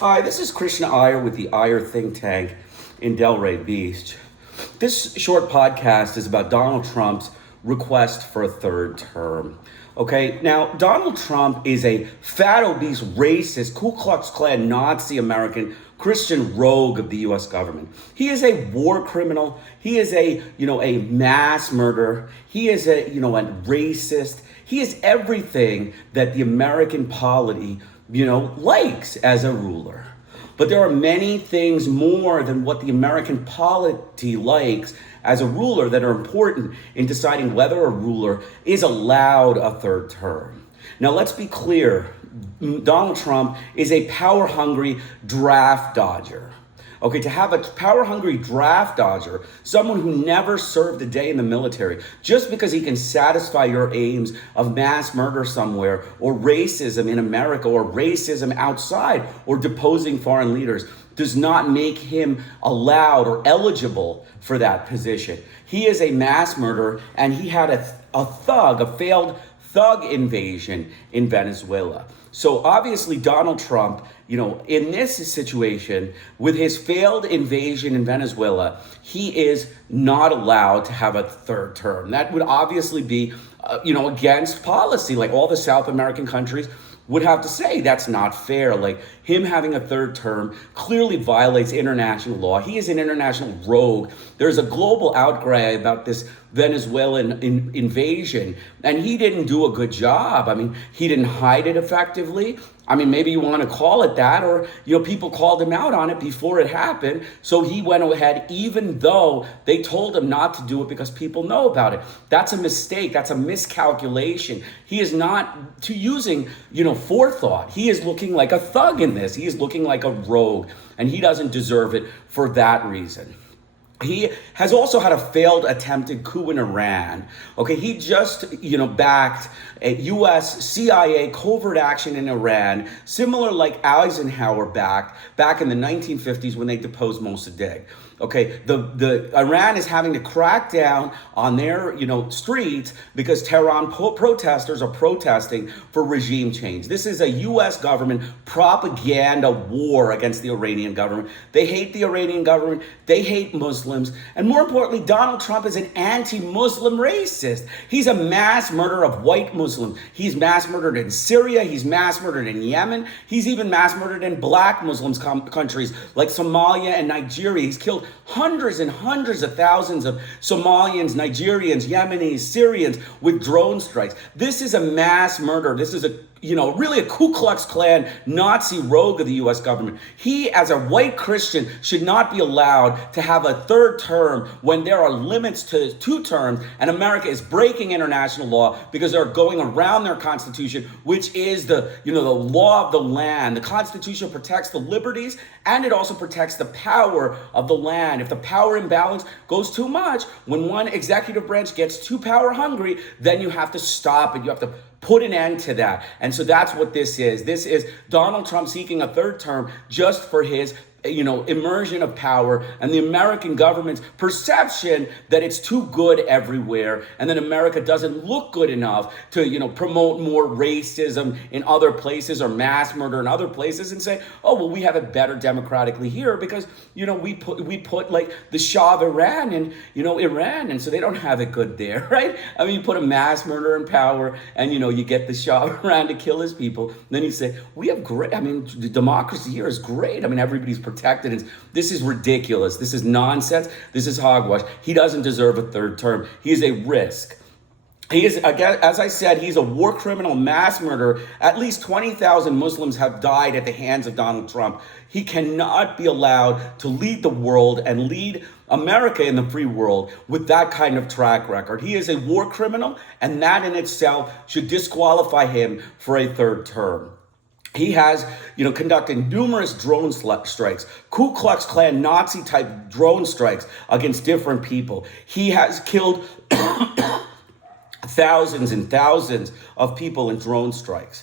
Hi, this is Krishna Iyer with the Iyer think tank in Delray Beach. This short podcast is about Donald Trump's request for a third term. Okay, now Donald Trump is a fat, obese, racist, Ku Klux Klan, Nazi American Christian rogue of the U.S. government. He is a war criminal. He is a mass murderer. He is a racist. He is everything that the American polity likes as a ruler. But there are many things more than what the American polity likes as a ruler that are important in deciding whether a ruler is allowed a third term. Now, let's be clear. Donald Trump is a power-hungry draft dodger. Okay, to have a power-hungry draft dodger, someone who never served a day in the military, just because he can satisfy your aims of mass murder somewhere, or racism in America, or racism outside, or deposing foreign leaders, does not make him allowed or eligible for that position. He is a mass murderer, and he had a failed thug invasion in Venezuela. So obviously Donald Trump, in this situation, with his failed invasion in Venezuela, he is not allowed to have a third term. That would obviously be, against policy, like all the South American countries would have to say that's not fair. Like, him having a third term clearly violates international law. He is an international rogue. There's a global outcry about this Venezuelan invasion, and he didn't do a good job. I mean, he didn't hide it effectively. I mean, maybe you want to call it that, or, people called him out on it before it happened. So he went ahead, even though they told him not to do it because people know about it. That's a mistake. That's a miscalculation. He is not using, forethought. He is looking like a thug in this. He is looking like a rogue, and he doesn't deserve it for that reason. He has also had a failed attempted coup in Iran. Okay, he just, backed a U.S. CIA covert action in Iran, similar like Eisenhower back in the 1950s when they deposed Mossadegh. Okay, the Iran is having to crack down on their, streets because Tehran protesters are protesting for regime change. This is a U.S. government propaganda war against the Iranian government. They hate the Iranian government. They hate Muslims. And more importantly, Donald Trump is an anti-Muslim racist. He's a mass murderer of white Muslims. He's mass murdered in Syria. He's mass murdered in Yemen. He's even mass murdered in black Muslim countries like Somalia and Nigeria. He's killed hundreds and hundreds of thousands of Somalians, Nigerians, Yemenis, Syrians with drone strikes. This is a mass murder. This is really a Ku Klux Klan Nazi rogue of the U.S. government. He, as a white Christian, should not be allowed to have a third term when there are limits to 2 terms, and America is breaking international law because they're going around their Constitution, which is the law of the land. The Constitution protects the liberties, and it also protects the power of the land. If the power imbalance goes too much, when one executive branch gets too power hungry, then you have to stop it. You have to put an end to that. And so that's what this is. This is Donald Trump seeking a third term just for his immersion of power and the American government's perception that it's too good everywhere and that America doesn't look good enough to, promote more racism in other places or mass murder in other places and say, oh, well, we have it better democratically here because, we put like the Shah of Iran in, Iran, and so they don't have it good there, right? I mean, you put a mass murderer in power and, you get the Shah of Iran to kill his people. Then you say, we have great, the democracy here is great. Everybody's protected. And this is ridiculous. This is nonsense. This is hogwash. He doesn't deserve a third term. He is a risk. He is, again, as I said, he's a war criminal, mass murderer. At least 20,000 Muslims have died at the hands of Donald Trump. He cannot be allowed to lead the world and lead America in the free world with that kind of track record. He is a war criminal, and that in itself should disqualify him for a third term. He has, conducted numerous drone strikes, Ku Klux Klan Nazi type drone strikes against different people. He has killed thousands and thousands of people in drone strikes.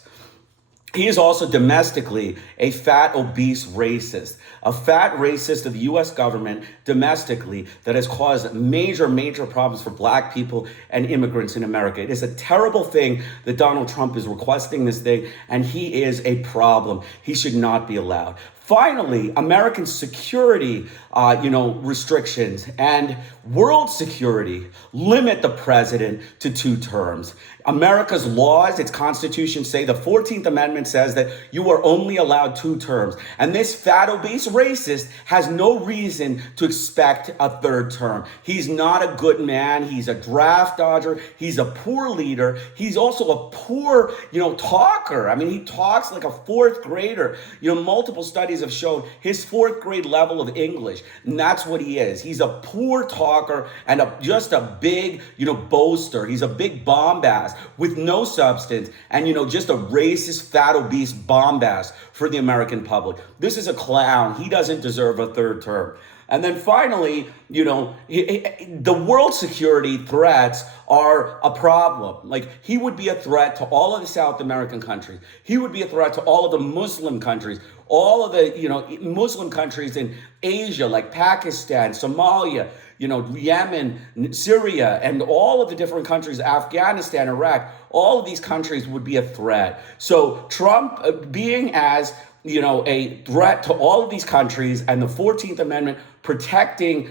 He is also domestically a fat, obese racist, a fat racist of the U.S. government domestically that has caused major, major problems for black people and immigrants in America. It is a terrible thing that Donald Trump is requesting this thing, and he is a problem. He should not be allowed. Finally, American security, restrictions and world security limit the president to 2 terms. America's laws, its constitution say the 14th Amendment says that you are only allowed 2 terms. And this fat, obese racist has no reason to expect a 3rd term. He's not a good man. He's a draft dodger. He's a poor leader. He's also a poor, talker. I mean, he talks like a 4th grader. Multiple studies have shown his 4th grade level of English. And that's what he is. He's a poor talker and just a big, boaster. He's a big bombast with no substance and, just a racist, fat, obese bombast for the American public. This is a clown. He doesn't deserve a 3rd term. And then finally, the world security threats are a problem. Like, he would be a threat to all of the South American countries. He would be a threat to all of the Muslim countries, all of the, Muslim countries in Asia, like Pakistan, Somalia, Yemen, Syria, and all of the different countries, Afghanistan, Iraq, all of these countries would be a threat. So Trump being as a threat to all of these countries and the 14th Amendment protecting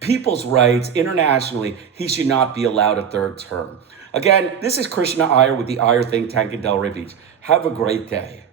people's rights internationally, he should not be allowed a 3rd term. Again, this is Krishna Iyer with the Iyer Think Tank in Delray Beach. Have a great day.